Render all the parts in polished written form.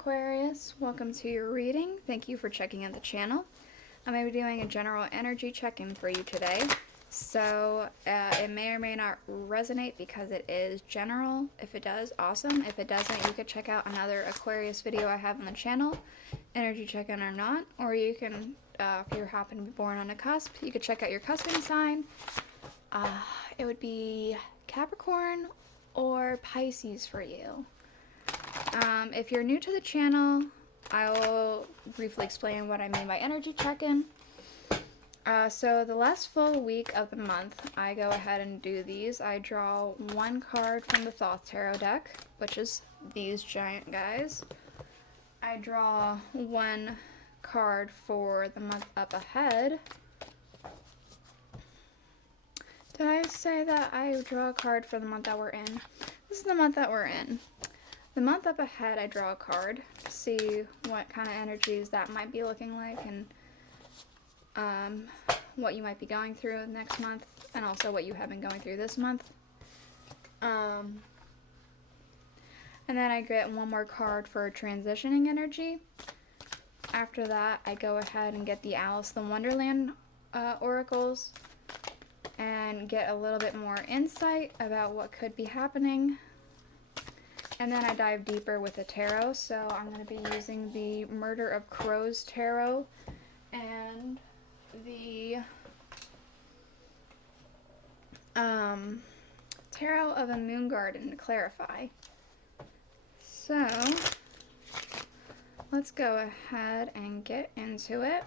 Aquarius, welcome to your reading. Thank you for checking in the channel. I'm going to be doing a general energy check-in for you today. So it may or may not resonate because it is general. If it does, awesome. If it doesn't, you could check out another Aquarius video I have on the channel, energy check-in or not. Or you can, if you happen to be born on a cusp, you could check out your cusping sign. It would be Capricorn or Pisces for you. If you're new to the channel, I will briefly explain what I mean by energy check-in. So the last full week of the month, I go ahead and do these. I draw one card from the Thoth tarot deck, which is these giant guys. I draw one card for the month up ahead. Did I say that I draw a card for the month that we're in? This is the month that we're in. The month up ahead, I draw a card to see what kind of energies that might be looking like and what you might be going through next month and also what you have been going through this month. And then I get one more card for transitioning energy. After that, I go ahead and get the Aleister the Wonderland oracles and get a little bit more insight about what could be happening. And then I dive deeper with the tarot, so I'm going to be using the Murder of Crows tarot and the Tarot of a Moon Garden to clarify. So, let's go ahead and get into it.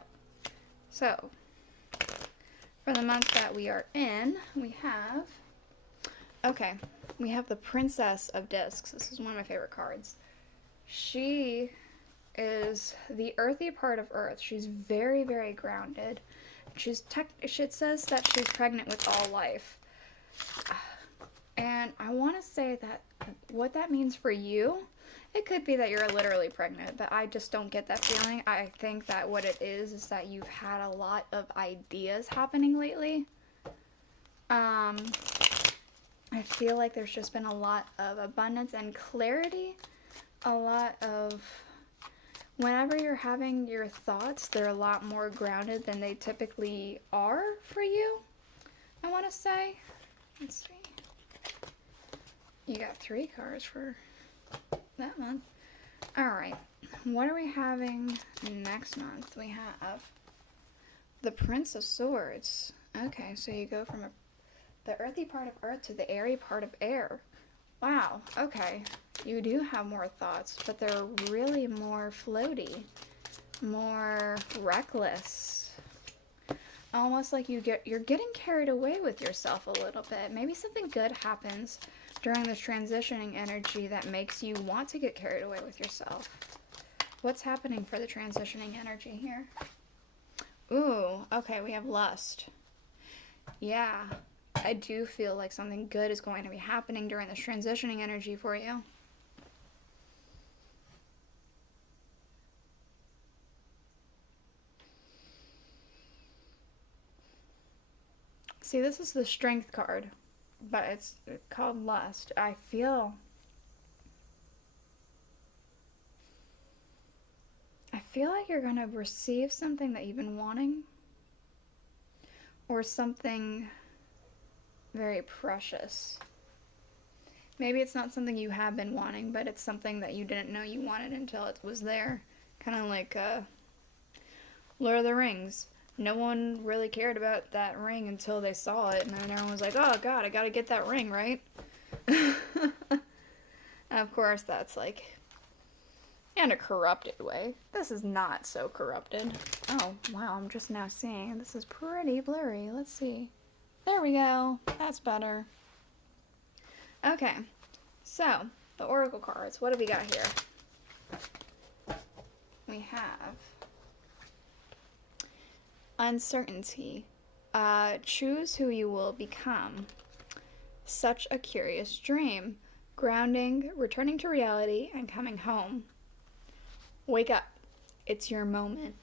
So, for the month that we are in, we have... Okay, we have the Princess of Discs. This is one of my favorite cards. She is the earthy part of Earth. She's very, very grounded. It says that she's pregnant with all life. And I want to say that what that means for you, it could be that you're literally pregnant, but I just don't get that feeling. I think that what it is that you've had a lot of ideas happening lately. I feel like there's just been a lot of abundance and clarity. A lot of... Whenever you're having your thoughts, they're a lot more grounded than they typically are for you, I want to say. Let's see. You got 3 cards for that month. Alright. What are we having next month? We have the Prince of Swords. Okay, so you go from the earthy part of Earth to the airy part of air. Wow, okay. You do have more thoughts, but they're really more floaty, more reckless. Almost like you're getting carried away with yourself a little bit. Maybe something good happens during this transitioning energy that makes you want to get carried away with yourself. What's happening for the transitioning energy here? Ooh, okay, we have lust. Yeah. I do feel like something good is going to be happening during this transitioning energy for you. See, this is the Strength card, but it's called Lust. I feel like you're going to receive something that you've been wanting, or something very precious. Maybe it's not something you have been wanting, but it's something that you didn't know you wanted until it was there. Kind of like Lord of the Rings. No one really cared about that ring until they saw it, and then everyone was like, oh god, I gotta get that ring, right? And of course, that's like in a corrupted way. This is not so corrupted. Oh, wow, I'm just now seeing. This is pretty blurry. Let's see. There we go. That's better. Okay, so the oracle cards. What do we got here? We have uncertainty. Choose who you will become. Such a curious dream. Grounding, returning to reality, and coming home. Wake up. It's your moment.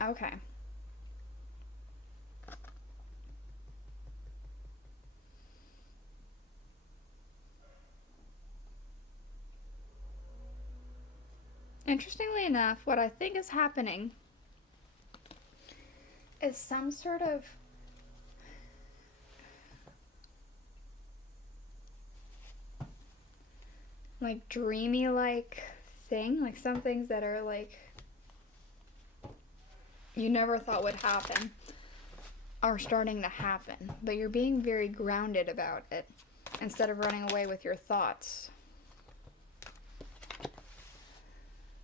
Okay. Interestingly enough, what I think is happening is some sort of like dreamy like thing, like some things that are like you never thought would happen are starting to happen, but you're being very grounded about it instead of running away with your thoughts.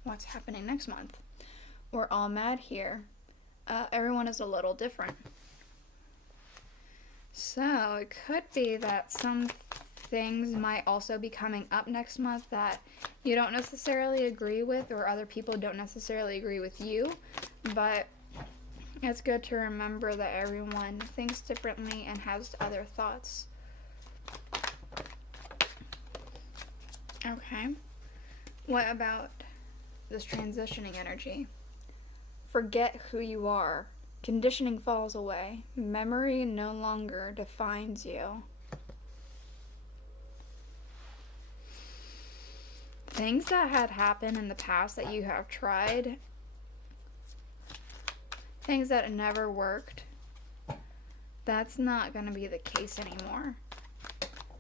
What's happening next month? We're all mad here. Everyone is a little different. So it could be that some things might also be coming up next month that you don't necessarily agree with, or other people don't necessarily agree with you, but it's good to remember that everyone thinks differently and has other thoughts. Okay. What about this transitioning energy? Forget who you are. Conditioning falls away. Memory no longer defines you. Things that had happened in the past that you have tried, things that never worked, that's not going to be the case anymore.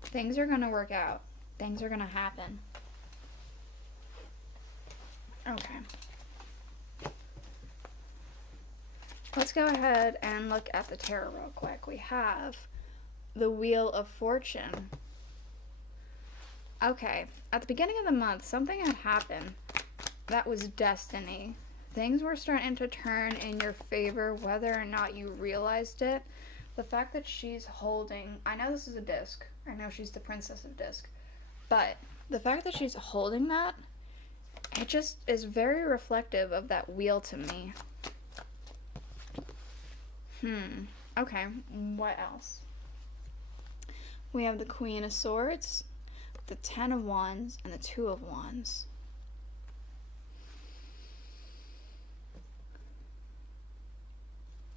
Things are going to work out. Things are going to happen. Okay. Let's go ahead and look at the tarot real quick. We have the Wheel of Fortune. Okay, at the beginning of the month, something had happened that was destiny. Things were starting to turn in your favor, whether or not you realized it. The fact that she's holding, I know this is a disc, I know she's the Princess of Disc, but the fact that she's holding that, it just is very reflective of that wheel to me. Okay, what else? We have the Queen of Swords, the Ten of Wands, and the Two of Wands.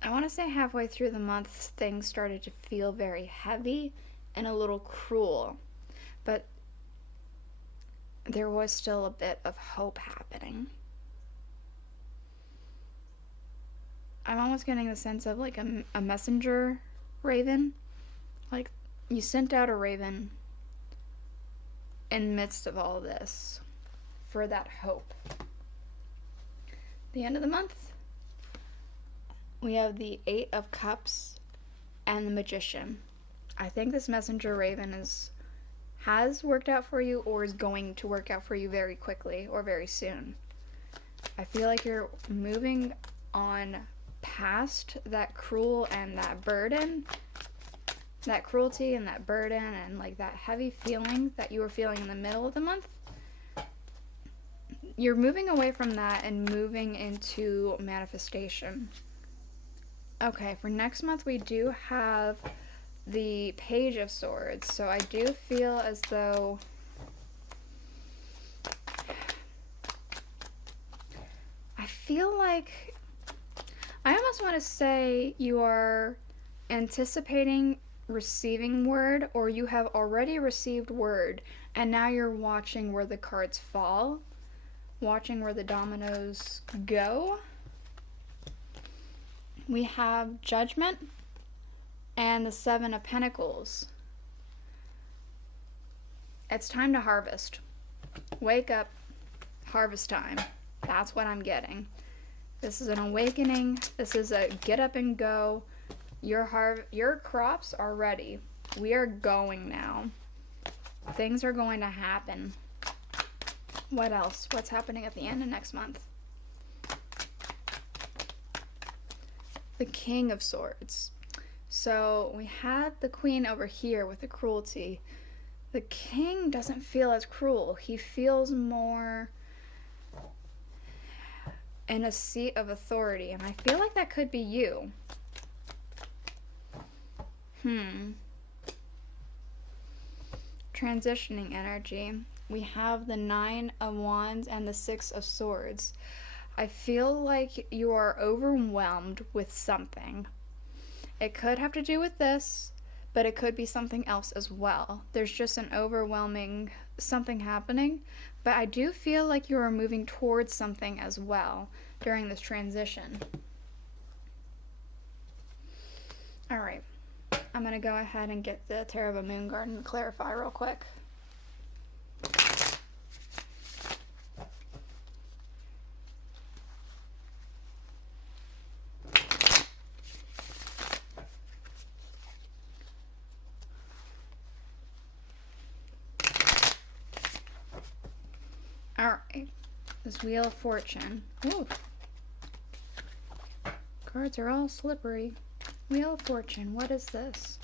I want to say halfway through the month, things started to feel very heavy and a little cruel, but there was still a bit of hope happening. I'm almost getting the sense of like a messenger raven. Like you sent out a raven in the midst of all this for that hope. The end of the month, we have the Eight of Cups and the Magician. I think this messenger raven has worked out for you, or is going to work out for you very quickly or very soon. I feel like you're moving on past that cruel and that burden, that cruelty and that burden and like that heavy feeling that you were feeling in the middle of the month. You're moving away from that and moving into manifestation. Okay, for next month we do have the Page of Swords. So I do feel as though I feel like I almost want to say you are anticipating receiving word, or you have already received word and now you're watching where the cards fall, watching where the dominoes go. We have Judgment and the Seven of Pentacles. It's time to harvest. Wake up, harvest time. That's what I'm getting. This is an awakening. This is a get up and go. Your crops are ready. We are going now. Things are going to happen. What else? What's happening at the end of next month? The King of Swords. So we had the Queen over here with the cruelty. The King doesn't feel as cruel. He feels more in a seat of authority, and I feel like that could be you. Transitioning energy. We have the Nine of Wands and the Six of Swords. I feel like you are overwhelmed with something. It could have to do with this, but it could be something else as well. There's just an overwhelming something happening, But I do feel like you are moving towards something as well during this transition. All right. I'm going to go ahead and get the Tarot of a Moon Garden to clarify real quick. Alright, this Wheel of Fortune. Ooh. Cards are all slippery. Wheel of Fortune, what is this?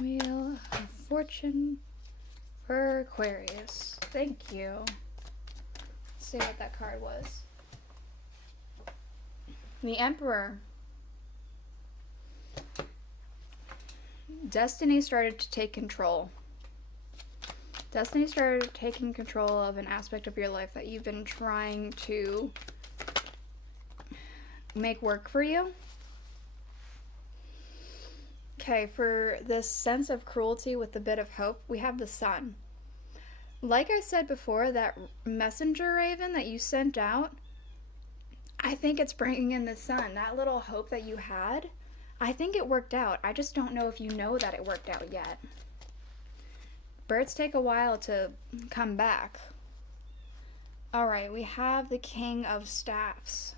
Wheel of Fortune for Aquarius. Thank you. Let's see what that card was. The Emperor. Destiny started to take control. Destiny started taking control of an aspect of your life that you've been trying to make work for you. Okay, for this sense of cruelty with a bit of hope, we have the Sun. Like I said before, that messenger raven that you sent out, I think it's bringing in the Sun. That little hope that you had, I think it worked out. I just don't know if you know that it worked out yet. Birds take a while to come back. All right, we have the King of Staffs.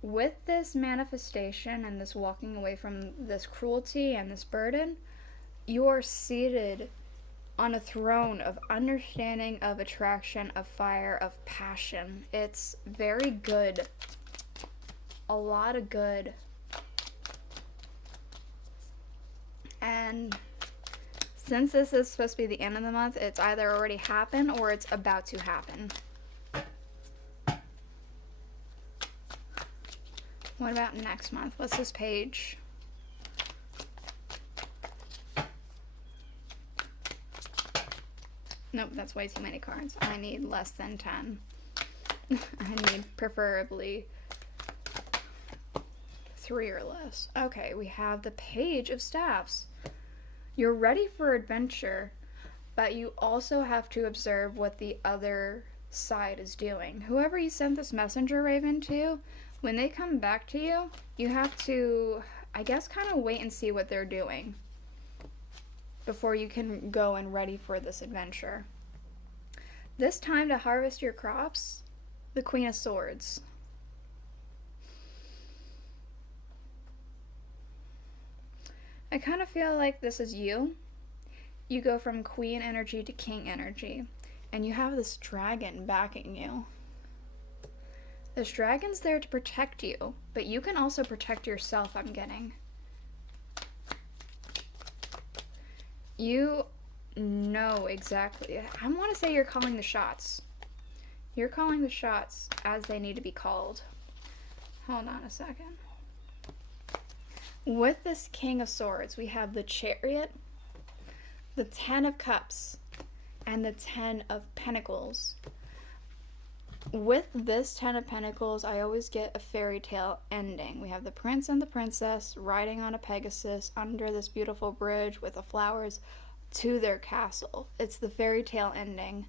With this manifestation and this walking away from this cruelty and this burden, you are seated on a throne of understanding, of attraction, of fire, of passion. It's very good. A lot of good. And since this is supposed to be the end of the month, it's either already happened or it's about to happen. What about next month? What's this page? Nope, that's way too many cards. I need less than 10. I need preferably 3 or less. Okay, we have the Page of Staffs. You're ready for adventure, but you also have to observe what the other side is doing. Whoever you sent this messenger raven to, when they come back to you, you have to, I guess, kind of wait and see what they're doing before you can go and ready for this adventure. This time to harvest your crops, the Queen of Swords. I kind of feel like this is you. You go from Queen energy to King energy, and you have this dragon backing you. This dragon's there to protect you, but you can also protect yourself, I'm getting. You know exactly. I want to say you're calling the shots. You're calling the shots as they need to be called. Hold on a second. With this King of Swords, we have the Chariot, the 10 of Cups, and the 10 of Pentacles. With this 10 of Pentacles, I always get a fairy tale ending. We have the prince and the princess riding on a Pegasus under this beautiful bridge with the flowers to their castle. It's the fairy tale ending.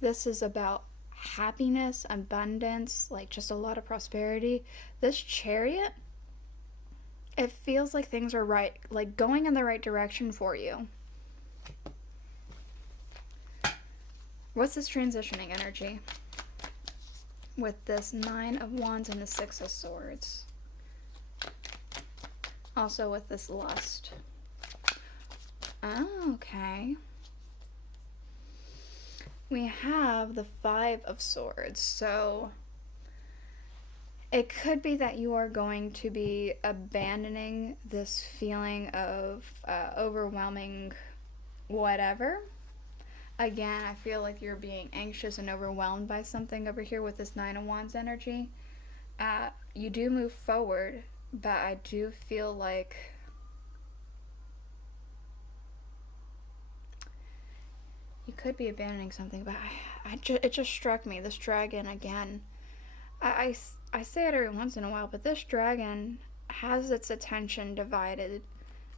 This is about happiness, abundance, like just a lot of prosperity. This Chariot, it feels like things are right, like going in the right direction for you. What's this transitioning energy? With this 9 of Wands and the 6 of Swords. Also with this Lust. Oh, okay. We have the 5 of Swords. So it could be that you are going to be abandoning this feeling of overwhelming whatever. Again, I feel like you're being anxious and overwhelmed by something over here with this 9 of Wands energy. You do move forward, but I do feel like could be abandoning something, but it just struck me, this dragon again. I say it every once in a while, but this dragon has its attention divided.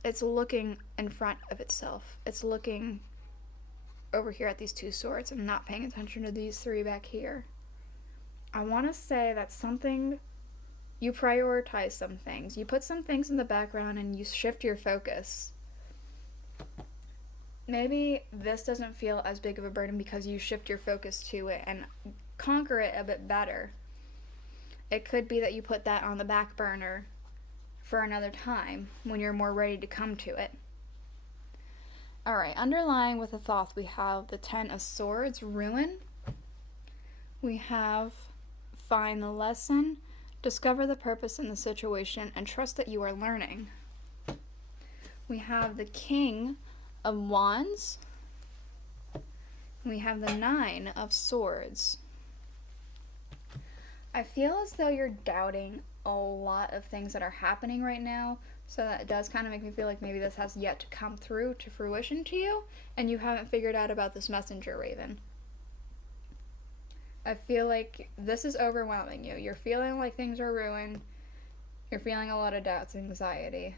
It's looking in front of itself. It's looking over here at these two swords and not paying attention to these three back here. I want to say that something, you prioritize some things. You put some things in the background and you shift your focus. Maybe this doesn't feel as big of a burden because you shift your focus to it and conquer it a bit better. It could be that you put that on the back burner for another time when you're more ready to come to it. Alright, underlying with the Thoth, we have the Ten of Swords, Ruin. We have Find the Lesson, discover the purpose in the situation, and trust that you are learning. We have the King of Wands. We have the Nine of Swords. I feel as though you're doubting a lot of things that are happening right now, so that does kind of make me feel like maybe this has yet to come through to fruition to you, and you haven't figured out about this messenger raven. I feel like this is overwhelming you. You're feeling like things are ruined. You're feeling a lot of doubts and anxiety.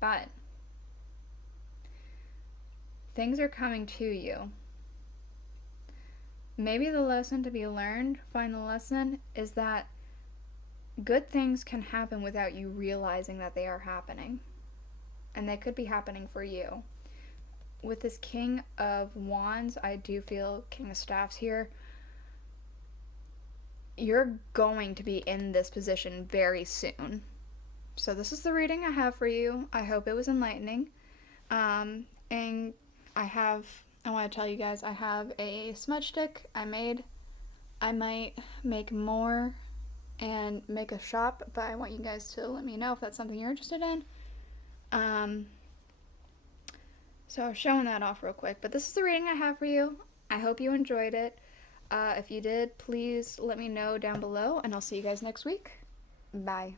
But things are coming to you. Maybe the lesson to be learned, find the lesson, is that good things can happen without you realizing that they are happening. And they could be happening for you. With this King of Wands, I do feel King of Staffs here. You're going to be in this position very soon. So this is the reading I have for you. I hope it was enlightening. And I want to tell you guys, I have a smudge stick I made. I might make more and make a shop, but I want you guys to let me know if that's something you're interested in. So I'm showing that off real quick, but this is the reading I have for you. I hope you enjoyed it. If you did, please let me know down below, and I'll see you guys next week. Bye.